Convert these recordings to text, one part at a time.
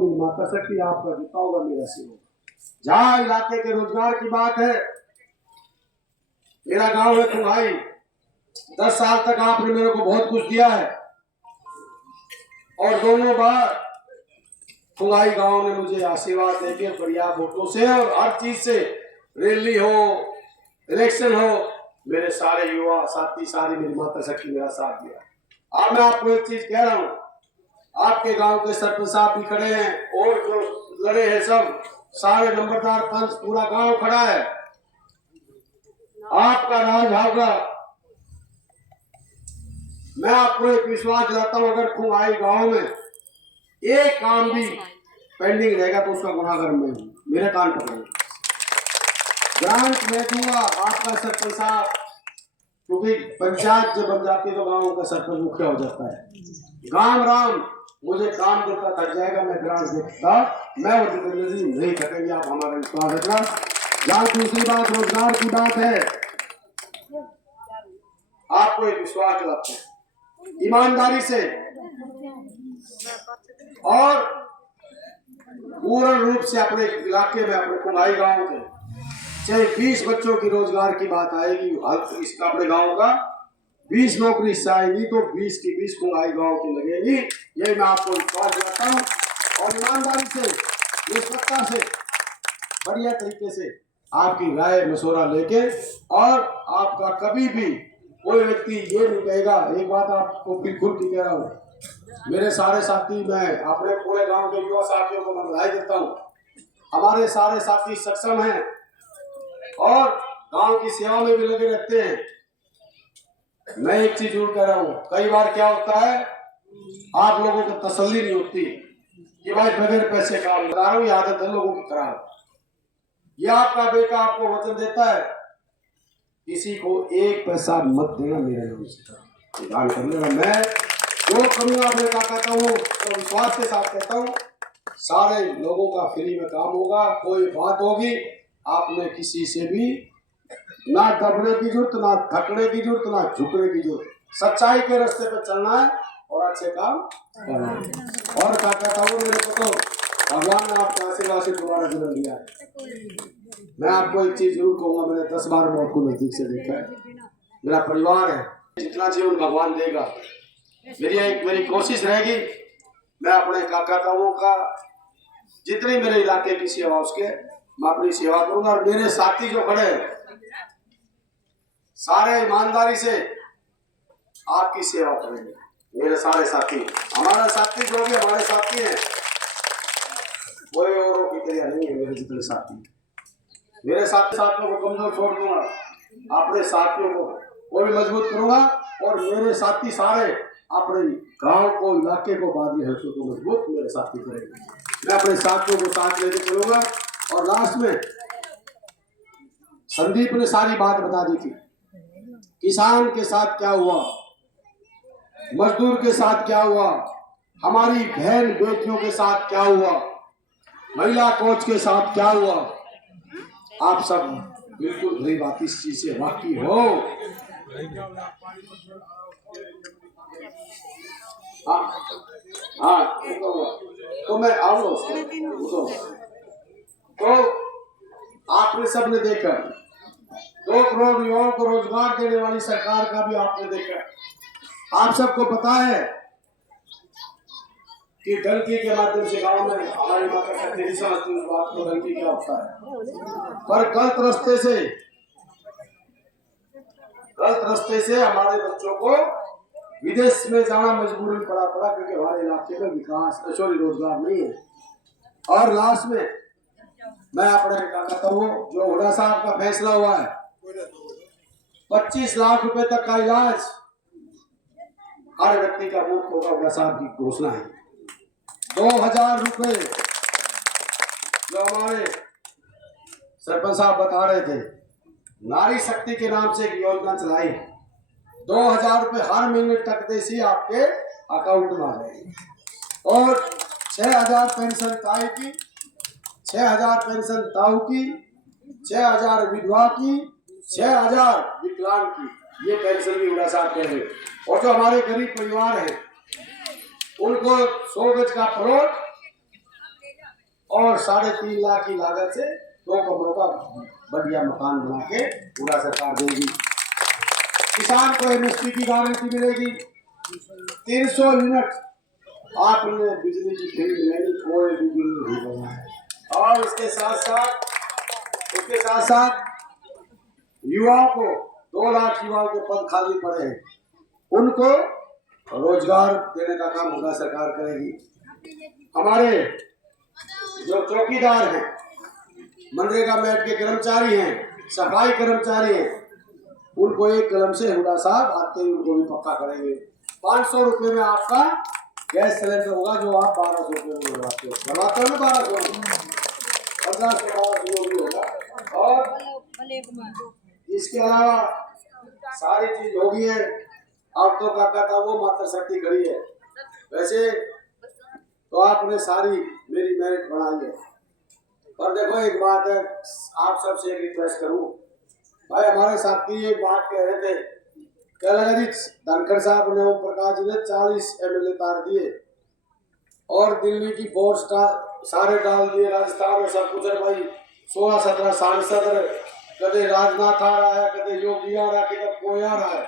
मेरी माता शक्ति आपका जितना होगा मेरा सेवा। जहाँ इलाके के रोजगार की बात है, मेरा गांव है कुंभाई। 10 साल तक आपने मेरे को बहुत कुछ दिया है और दोनों बार कुंभाई गांव ने मुझे आशीर्वाद देके बढ़िया वोटों से और हर चीज से, रैली हो, इलेक्शन हो, मेरे सारे युवा साथी, सारी मेरी माता शक्ति मेरा साथ दिया। अब मैं आपको एक चीज कह रहा हूँ, आपके गांव के सरपंच साहब भी खड़े हैं और जो लड़े हैं सब सारे नंबरदार पंच, पूरा गांव खड़ा है। आपका राज होगा। मैं आपको एक विश्वास दिलाता हूं, अगर कुंभाई गांव में एक काम भी पेंडिंग रहेगा तो उसका गुनाहगार मैं हूं। मेरे कान पकड़े, ग्रांट मैं दूंगा। आपका सरपंच साहब, क्योंकि पंचायत जब बन जाती है तो गांव का सरपंच मुखिया हो जाता है। गांव राम मुझे काम देता थक जाएगा, मैं ग्रांट देता, मैं और जितेंद्र जी नहीं थकेंगे। आप हमारा विश्वास रखना। जहां दूसरी बात रोजगार की बात है, आपको एक विश्वास दिलाते हैं ईमानदारी से और पूर्ण रूप से अपने इलाके में, अपने कुंभाई गांव के चाहे 20 बच्चों की रोजगार की बात आएगी, इसका अपने गांव का 20 नौकरी आएगी तो 20 की 20 कुंभाई गांव की लगेगी। ये मैं आपको विश्वास दिलाता हूँ और ईमानदारी से, निष्पक्षता से, बढ़िया तरीके से आपकी राय मशवरा लेके, और आपका कभी भी कोई व्यक्ति ये नहीं कहेगा। एक बात आपको बिल्कुल की कह रहा हूँ, मेरे सारे साथी, मैं अपने पूरे गांव के युवा साथियों को मैं बधाई देता हूँ। हमारे सारे साथी सक्षम हैं और गांव की सेवा में भी लगे रहते हैं। मैं एक चीज जरूर कह रहा हूँ, कई बार क्या होता है, आप लोगों को तसल्ली नहीं होती कि भाई बगैर पैसे काम लगा रहा हूँ, ये आदत है लोगों की खराब। ये आपका बेटा आपको वचन देता है, किसी को एक पैसा मत देना, मेरे नाम से दान कर लेना। मैं जो करूंगा मैं क्या कहता हूँ तो विश्वास के साथ कहता हूँ, सारे लोगों का फ्री में काम होगा। कोई बात होगी, आपने किसी से भी ना दबने की जरूरत, ना थकने की जरूरत, ना झुकने की जरूरत। सच्चाई के रास्ते पे चलना है और अच्छे काम करना है। और क्या कहता हूँ, मेरे को तो भगवान ने आपके आशीर्वाद से दोबारा जन्म दिया है। मैं आपको एक चीज जरूर कहूंगा, मैंने 10 बार मौत को नजदीक से देखा है। मेरा परिवार है, जितना जीवन भगवान देगा, मेरी कोशिश रहेगी, मैं अपने काका ताऊ का जितनी मेरे इलाके की सेवा उसके मैं अपनी सेवा करूंगा। और मेरे साथी जो खड़े हैं सारे ईमानदारी से आपकी सेवा करेंगे। मेरे सारे साथी, हमारा साथी जो भी हमारे साथी हैं, कोई औरों की तरह नहीं है। मेरे जितने साथी, मेरे साथियों को कमजोर छोड़ दूंगा, अपने साथियों को और भी मजबूत करूंगा। और मेरे साथी सारे अपने गांव को, इलाके को, बादी हल्के को मजबूत मेरे साथी करेंगे। मैं अपने साथियों को साथ लेके चलूंगा। और लास्ट में संदीप ने सारी बात बता दी थी, किसान के साथ क्या हुआ, मजदूर के साथ क्या हुआ, हमारी बहन बेटियों के साथ क्या हुआ, महिला कोच के साथ क्या हुआ। आप सब बिल्कुल भली बात इस चीज से वाकिफ हो। हाँ, तो मैं आऊंगा। तो आपने सबने देखा, 2 करोड़ युवाओं को रोजगार देने वाली सरकार का भी आपने देखा। आप सबको पता है कि डंकी के माध्यम से गांव में हमारी माता शक्ति नहीं समझती उस बात को, डंकी क्या होता है। पर गलत रास्ते से हमारे बच्चों को विदेश में जाना मजबूरन पड़ा क्योंकि हमारे इलाके में विकास, रोजगार नहीं है। और लास्ट में मैं अपने क्या कहता हूँ, जो हुड्डा साहब का फैसला हुआ है, 25 लाख रुपए तक का इलाज हर व्यक्ति का मुफ्त होगा। हुड्डा साहब की घोषणा है। 2000 रुपए जो हमारे सरपंच साहब बता रहे थे, नारी शक्ति के नाम से एक योजना चलाई। 2000 रुपए हर महीने टकदेसी आपके अकाउंट में आ जाएगी। और 6000 पेंशन ताई की, 6000 पेंशन ताऊ की, 6000 विधवा की, 6000 विकलांग की, ये पेंशन भी हुड्डा साहब कह रहे। और जो हमारे गरीब परिवार हैं उनको 100 गज का प्लॉट और 3.5 लाख की लागत से 2 कमरों का बढ़िया मकान बना के पूरा सरकार देगी। किसान को एमएसपी की गारंटी मिलेगी। 300 यूनिट आपने बिजली की खरीद लेनी, कोई भी बिल नहीं भरना है। और उसके साथ साथ युवाओं को 2 लाख युवाओं के पद खाली पड़े हैं, उनको रोजगार देने का काम होगा सरकार करेगी। हमारे जो चौकीदार हैं, मनरेगा मैट के कर्मचारी हैं, सफाई कर्मचारी हैं, उनको एक कलम से हुडा साहब आते ही उनको भी पक्का करेंगे। 500 रुपये में आपका गैस सिलेंडर होगा, जो आप 1200 रुपये में बनवाते हो, बनवाते हो ना 1200, 1500 भी होगा। और इसके अलावा सारी चीज होगी है। अब तो काका था वो मात्र शक्ति खड़ी है, वैसे तो आपने सारी मेरी मेरिट बढ़ाई है। पर देखो एक बात है, आप सबसे एक रिक्वेस्ट करूं भाई, हमारे साथी एक बात कह रहे थे, क्या लगा जी धनखड़ साहब ने, ओम प्रकाश जी ने 40 एमएलए तार दिए और दिल्ली की फोर्स का सारे डाल दिए, राजस्थान में सब कुछ है भाई, 16-17 सांसद, कदे राजनाथ आ रहा है, कदे योगी आ रहा है, कदे कोई आ रहा है।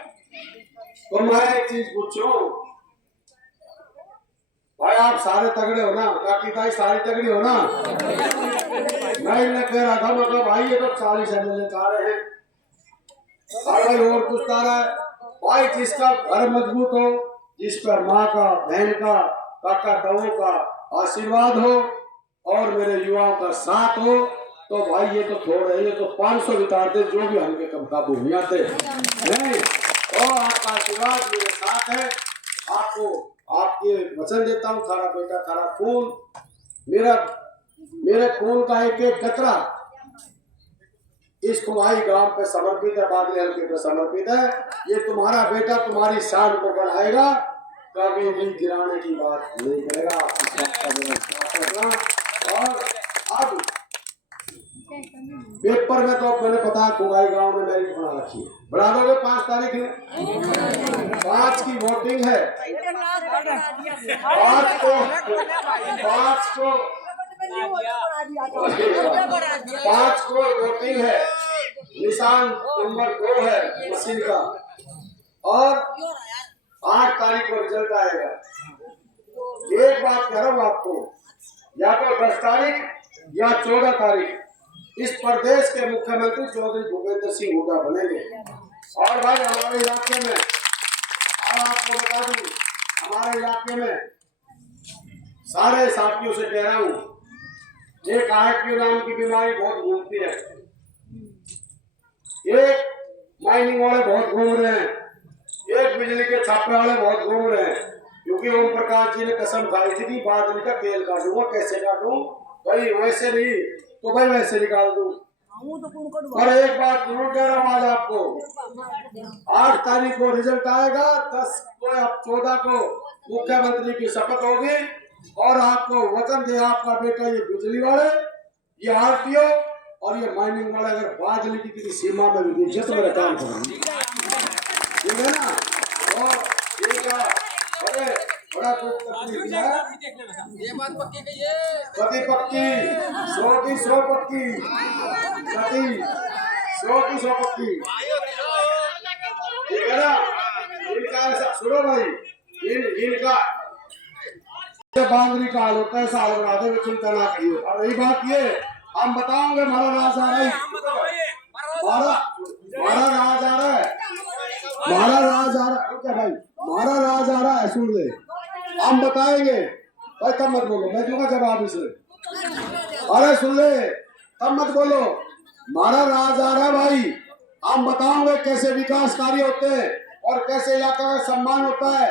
तो मैं एक चीज पूछूं भाई, आप सारे तगड़े हो ना, काकी ताई सारी तगड़ी हो ना? मैं इन्हें कह रहा था, मतलब भाई ये तो 40 एमएलए चाह रहे हैं, भाई और कुछ चाह रहा है भाई, जिसका घर मजबूत हो, जिस पर माँ का, बहन का, काका ताऊ का आशीर्वाद हो और मेरे युवाओं का साथ हो, तो भाई ये तो थोड़े, ये तो 500 बिताते जो भी हल्के कम काबू नहीं आते नहीं। और आपका आशीर्वाद मेरे साथ है, आपको आपके वचन देता हूँ, थारा बेटा थारा खून, मेरे खून का एक एक कतरा इस कुमाई गांव पे समर्पित है, बादली हल्के पे समर्पित है। ये तुम्हारा बेटा तुम्हारी शान को बढ़ाएगा, कभी भी गिराने की बात नहीं करेगा। और अब पेपर में तो मैंने पता कुमाई गांव में मेरिट बना रखी है, बढ़ा दोगे 5 तारीख में, 5 की वोटिंग है, 5 को वोटिंग है, निशान नंबर 2 है मशीन का, और 8 तारीख को रिजल्ट आएगा। एक बात कह रहा हूँ आपको, या तो 10 तारीख या 14 तारीख इस प्रदेश के मुख्यमंत्री चौधरी भूपेंद्र सिंह हुड्डा बनेंगे। और भाई हमारे इलाके में, और आपको बता दूं, हमारे इलाके में सारे साथियों से कह रहा हूँ, एक आईपीओ नाम की बीमारी बहुत घूमती है, एक माइनिंग वाले बहुत घूम रहे हैं, एक बिजली के छापे वाले बहुत घूम रहे हैं, क्योंकि ओम प्रकाश जी ने कसम खाई थी कि बादल का तेल काटूंगा, कैसे काटूं भाई, वैसे नहीं तो भाई वैसे निकाल दूं। और एक बात जरूर कह रहा हूँ आज आपको, 8 तारीख को रिजल्ट आएगा, 10 को या 14 को मुख्यमंत्री की शपथ होगी, और आपको वचन दे आपका बेटा, ये बिजली वाले, ये आरटीओ और ये माइनिंग वाले अगर बादल की किसी सीमा में भी दिखे तो मेरा काम करेंगे, ठीक है ना? और अरे बड़ा कुछ तकलीफ है, ये बात पक्की कहिए, पति पक्की 100 की 100 पक्की, पति 100 की 100 पक्की, ठीक है ना? इनका ऐसा सुनो भाई, इनका बांदरी का हाल होता है, साल बना दे, चिंता ना करिए। और रही बात ये, हम बताओगे हमारा राज आ रहा है, हमारा राज आ रहा है, हमारा राज आ रहा है, क्या भाई हमारा राज आ रहा है, सुन ले, हम बताएंगे भाई, तब मत बोलो, मैं दूंगा जवाब इसे, अरे सुन ले, तब मत बोलो, हमारा राज आ रहा है भाई, हम बताओगे कैसे विकास कार्य होते हैं और कैसे इलाका का सम्मान होता है।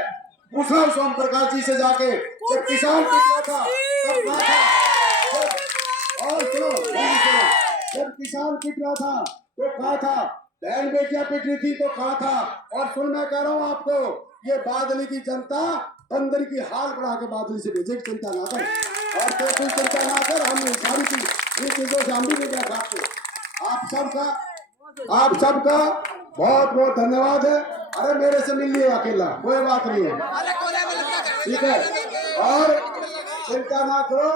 पूछा सोम प्रकाश जी से जाके, जब किसान पिट रहा था तब कहा था, और सुनो जब किसान पिट रहा था तो कहा था, बहन बेटियां पिट रही थी तो कहा था, और सुन मैं कह रहा हूँ आपको, ये बादली की जनता बंदर की हाल बढ़ा के बादली से भेजे, चिंता ना कर, और तो कोई चिंता ना कर, हम सारी चीजों से हम भी नहीं खाते। आप सबका बहुत बहुत धन्यवाद है। अरे मेरे से मिल लिए अकेला, कोई बात नहीं है, ठीक है, और चिंता ना करो।